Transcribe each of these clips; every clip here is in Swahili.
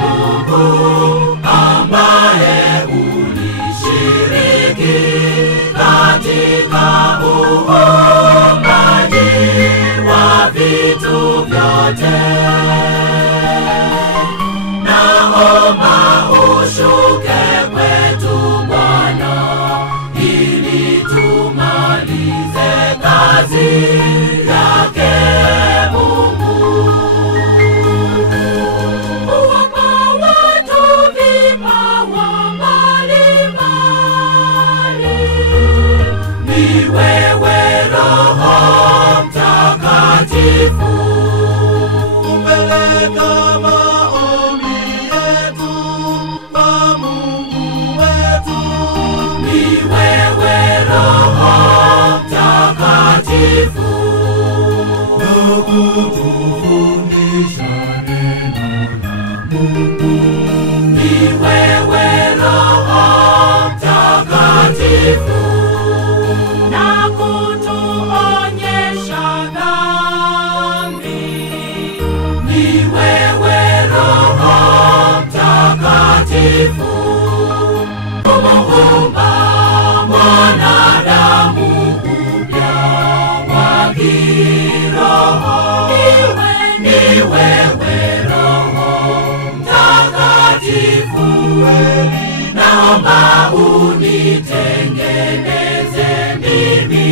Mungu ambaye ulishiriki katika uumbaji wa vitu vyote. Naomba ushuke kwetu Bwana, ili tumalize kazi yake Mungu. Uwapa watu vipawa mbalimbali, ni wewe Roho Mtakatifu. Kupeleka maombi yetu kwa Mungu wetu, ni wewe Roho Mtakatifu. na kutufundisha neno la Mungu, Ni wewe Roho Mtakatifu, na kutuonyesha dhambi. Ni wewe Roho Mtakatifu, kumuumba mwanadamu upya wa kiroho. Ni wewe Roho Mtakatifu, naomba unitengeneze mimi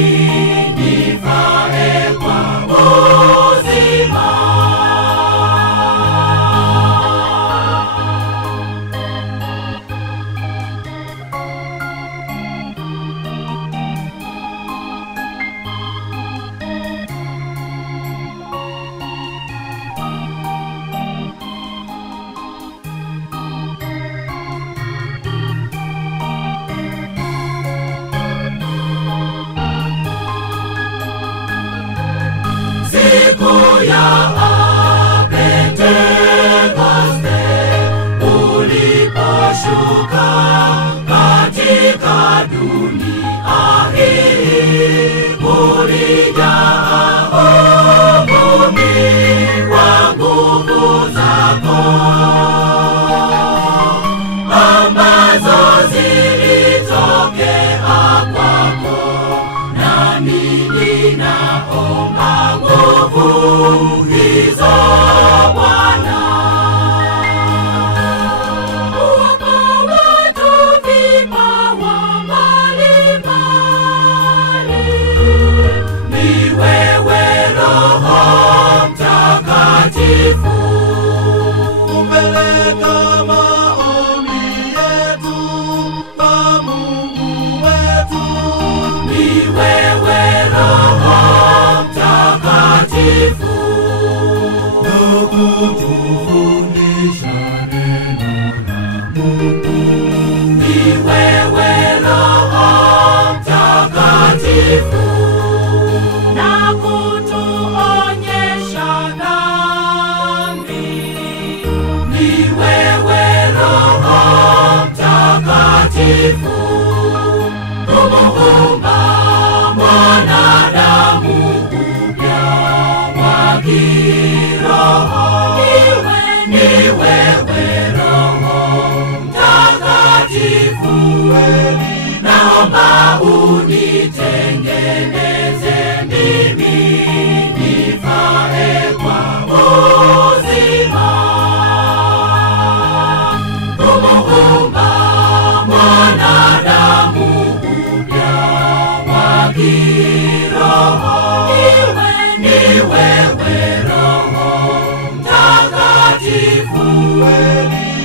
nifae kwa uzima. Siku ya Pentekoste uliposhuka katika dunia hii, ulijaa uvumi wa nguvu zako ambazo zilitokea kwako, nami ninaomba nguvu hizo Bwana. Uwapa watu vipawa mbalimbali, ni wewe Roho Mtakatifu. kupeleka maombi yetu kwa Mungu wetu, Ni wewe Roho Mtakatifu, na kutufundisha neno la Mungu, ni wewe Roho Mtakatifu, na kutuonyesha dhambi. Ni wewe Roho Mtakatifu, kumuumba mwanadamu upya wa kiroho. Ni wewe Roho Mtakatifu, naomba unitengeneze mimi nifae kwa uzima. Kumuumba mwanadamu upya wa kiroho. Ni wewe Roho Mtakatifu,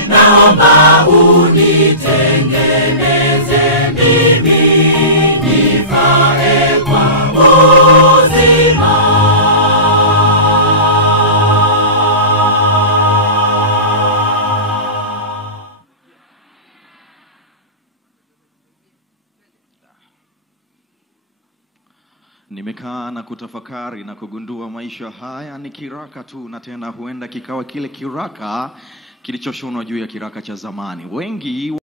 naomba unitengeneze mimi nifae kwa uzima. Nimekaa na kutafakari na kugundua maisha haya ni kiraka tu, na tena huenda kikawa kile kiraka kilichoshonwa juu ya kiraka cha zamani. Wengi